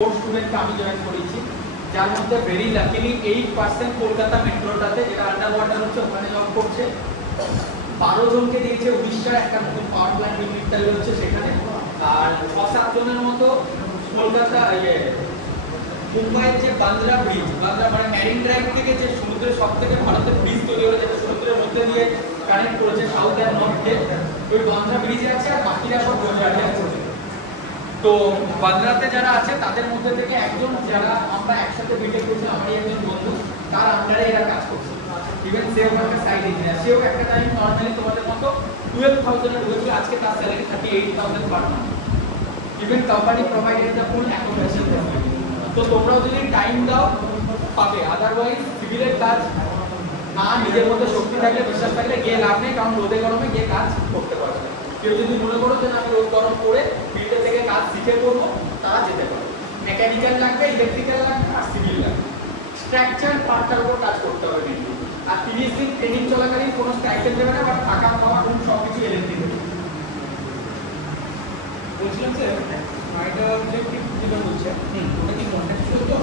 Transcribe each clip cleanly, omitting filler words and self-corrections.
Student আমি join করেছি, যার মধ্যে ভেরি লাকিলি 8% কলকাতা মেট্রোটাতে, যেটা আন্ডার ওয়াটার হচ্ছে, ওখানে জব করছে। 12 জনকে দিয়েছে উড়িষ্যার একটা নতুন পাওয়ার প্ল্যান্ট ইউনিট চালু হচ্ছে সেখানে, আর 6-7 জনের মতো কলকাতা মুম্বাইয়ের যে বান্দ্রা ব্রিজ, বান্দ্রা মানে ম্যারিন ড্রাইভ থেকে যে সমুদ্রের সব থেকে ভারতের ব্রিজ তৈরি হলো, যেটা সমুদ্রের মধ্যে দিয়ে কানেক্ট করেছে সাউথ অ্যান্ড নর্থকে, ওই বান্দ্রা ব্রিজে আছে, আর বাকিরা সব গুজরাটে আছে। তো বান্দ্রাতে যারা আছে তাদের মধ্যে থেকে একজন, যারা আমরা একসাথে বিটেক করছি, আমারই একজন বন্ধু, তার আন্ডারে এরা কাজ করছে। ইভেন সে ওখানে সাইড ইঞ্জিনিয়ার, সেও একটা টাইম নর্মালি তোমাদের মতো 12,000 এর ঢুকেছিল, আজকে তার salary 38,000 per month. Even company provided the full accommodation facility. তো তোমরাও যদি টাইম দাও পাবে, আদারওয়াইজ সিভিলের কাজ না, নিজের মধ্যে শক্তি থাকলে, বিশ্বাস থাকলে গিয়ে লাভ নেই, কারণ রোদে গরমে গিয়ে কাজ করতে পারবে। কেউ যদি মনে করো যে আমি রোদ গরম করে ফিল্ডে থেকে কাজ শিখে করবো, তারা যেতে পারে। মেকানিক্যাল লাগবে, ইলেকট্রিক্যাল লাগবে, আর সিভিল লাগবে। স্ট্রাকচার পার্টটার উপর কাজ করতে হবে কিন্তু। আর 30 দিন ট্রেনিং চলাকালীন কোনো স্ট্রাইকেল দেবে না, বাট থাকা খাওয়া রুম সবকিছু এলএনটি দেবে। বলছিলাম স্যার, স্নাইডার ইলেকট্রিক যেটা বলছে, ওটা কি কন্ট্রাক্ট ছিল তো?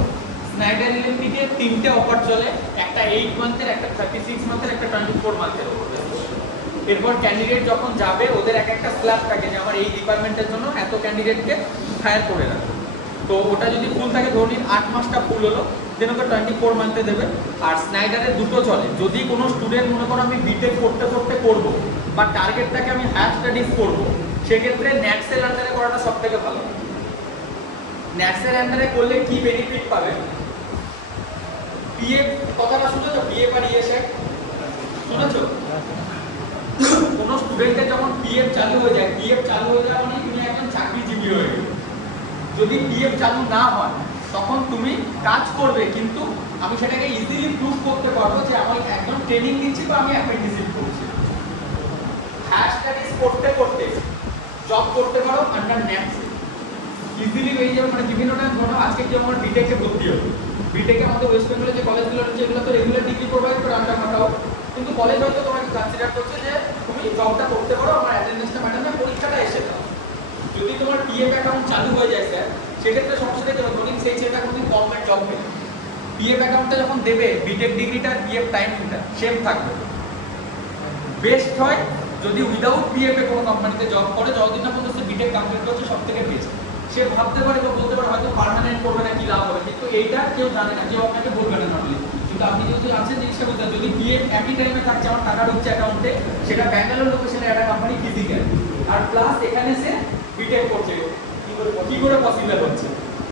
স্নাইডার ইলেকট্রিকে 3টে অফার চলে, একটা 8 মান্থের, একটা 36 মান্থের, একটা 24 মান্থের। এরপর ক্যান্ডিডেট যখন যাবে, ওদের একটা স্ল্যাব থাকে যে আমার এই ডিপার্টমেন্টের জন্য এত ক্যান্ডিডেটকে হায়ার করে রাখবে। তো ওটা যদি ফুল থাকে, ধরুন 8 মাসটা ফুল হলো, দেন ওকে 24 মান্থে দেবে। আর স্নাইডারের দুটো চলে, যদি কোনো স্টুডেন্ট মনে করো আমি বিটেক করতে করতে করবো, বা টার্গেটটাকে আমি হায়ার স্টাডিজ করবো, সেক্ষেত্রে ন্যাটসের আন্ডারে করাটা সব থেকে ভালো। ন্যাটসের আন্ডারে করলে কি বেনিফিট পাবে? পিএফ কথাটা শুনেছো? পিএফ আর ইএসআই শুনেছো? কোন স্টুডেন্টের যখন পিএফ চালু হয়ে যায়, পিএফ চালু হয়ে যাওয়া মানে তুমি একজন চাকরিজীবী হয়ে গেলে। যদি পিএফ চালু না হয়, তখন তুমি কাজ করবে, কিন্তু আমি সেটাকে ইজিলি প্রুভ করতে পারবো যে আমি একজন ট্রেনিং দিচ্ছি বা আমি অ্যাপ্রেন্টিসশিপ করছি। হায়ার স্টাডিজ করতে করতে জব করতে পারো আন্ডার ন্যাটস, ইজিলি হয়ে যাবে। মানে বিভিন্ন টাইম ধরো আজকে কি আমার বিটেকে ভর্তি হলো, বিটেকে আমাদের ওয়েস্ট বেঙ্গলে যে কলেজগুলো রয়েছে, এগুলো তো রেগুলার ডিগ্রি প্রোভাইড করে, আমরা মাথাও, কিন্তু কলেজ হয়তো তোমাকে কনসিডার করছে যে তুমি জবটা করতে পারো, আমার অ্যাটেন্ডেন্সটা ম্যাটার না, পরীক্ষাটা এসে দাও। যদি তোমার পিএফ অ্যাকাউন্ট চালু হয়ে যায় স্যার, সেক্ষেত্রে সমস্যা থেকে ধরুন সেই ছেলেটা কোনোদিন গভর্নমেন্ট জব নেই, পিএফ অ্যাকাউন্টটা যখন দেবে, বিটেক ডিগ্রিটা পিএফ টাইমটা সেম থাকবে। বেস্ট হয় যদি উইদাউট পিএফ এ কোনো কোম্পানিতে জব করে, যতদিন না পর্যন্ত সে বিটেক কমপ্লিট করছে, সব থেকে বেস্ট। সে ভাবতে পারে বা বলতে পারে হয়তো পার্মানেন্ট করবে না, কি লাভ হবে, কিন্তু এইটা কেউ জানে না, কেউ আপনাকে বলবে না নর্মালি। কিন্তু আপনি যদি আছেন জিনিসটা বলতে, যদি পিএফ একই টাইমে থাকছে, আমার টাকা ঢুকছে অ্যাকাউন্টে, সেটা ব্যাঙ্গালোর লোকেশনে একটা কোম্পানি ফিজিক্যাল, আর প্লাস এখানে সে বিটেক করছে, কি করে পসিবল হচ্ছে?